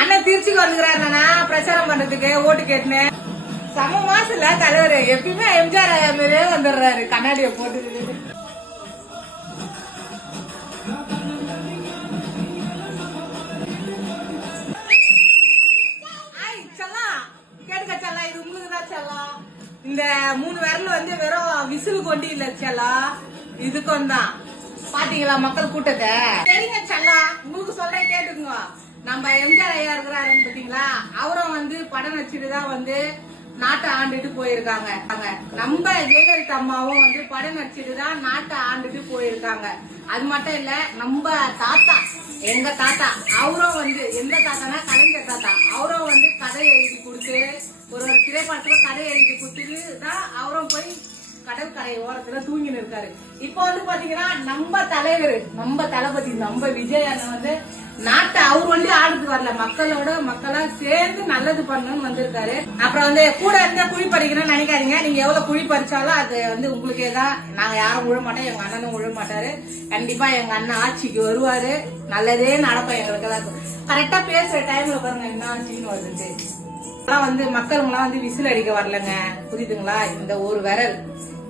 அண்ணன் திருச்சிக்கு வந்துக்கிறாருண்ணா பிரச்சாரம் பண்றதுக்கு ஓட்டு கேட்டுன்னு சம மாசம்ல தலைவர் எப்பயுமே எம்ஜிஆர் ஐயா மாதிரியே வந்துடுறாரு கண்ணாடியை போட்டு. இந்த 3 விரல் வந்து வெறும் விசிலு கொண்டு இல்ல செல்லா, இதுக்கும் தான். பாத்தீங்களா மக்கள் கூட்டத்தை? சரிங்க செல்லா, உங்களுக்கு சொல்றேன் கேட்டுக்குங்க. நம்ம எம்ஜிஆர் ஐயா இருக்கிறாருன்னு பாத்தீங்களா, அவரும் வந்து படம் நடிச்சுட்டுதான் வந்து நாட்டை ஆண்டுட்டு போயிருக்காங்க. நம்ம ஜெயலலிதா அம்மாவும் வந்து படம் நடிச்சுட்டுதான் நாட்டை ஆண்டுட்டு போயிருக்காங்க. அது மட்டும் இல்ல, நம்ம தாத்தா, எங்க தாத்தா, அவரும் வந்து எந்த தாத்தானா கலைஞர் தாத்தா, அவரும் வந்து கதை எழுதி கொடுத்து ஒரு திரைப்படத்துல கதை எழுதி கொடுத்துட்டு தான் அவரும் போய் கடல் கரை ஓரத்துல தூங்கின்னு இருக்காரு. இப்ப வந்து பாத்தீங்கன்னா நம்ம தலைவர், நம்ம தளபதி, நம்ம விஜய் அண்ணன் வந்து நாட்டை அவர் வந்து ஆடுறதுக்கு வரல, மக்களோட மக்களா சேர்ந்து நல்லது பண்ணணும்னு வந்திருக்காரு. அப்புறம் வந்து கூட இருந்தா குழி பறிக்கணும்னு நினைக்காதீங்க. நீங்க எவ்வளவு குழி பறிச்சாலும் அது வந்து உங்களுக்கே தான். நாங்க யாரும் விழ மாட்டோம், எங்க அண்ணனும் விழ மாட்டாரு. கண்டிப்பா எங்க அண்ணன் ஆட்சிக்கு வருவாரு, நல்லதே நடக்கும் எங்களுக்கு எல்லாம். கரெக்டா பேசுற டைம்ல பாருங்க என்ன ஆட்சின்னு வருது. வந்து மக்களுங்களாம் வந்து விசில் அடிக்க வரலங்க, புரியுதுங்களா? இந்த ஒரு விரல்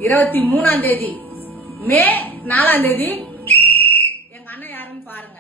23ஆம் தேதி மே 4ஆம் தேதி எங்க அண்ணன் யாருன்னு பாருங்க.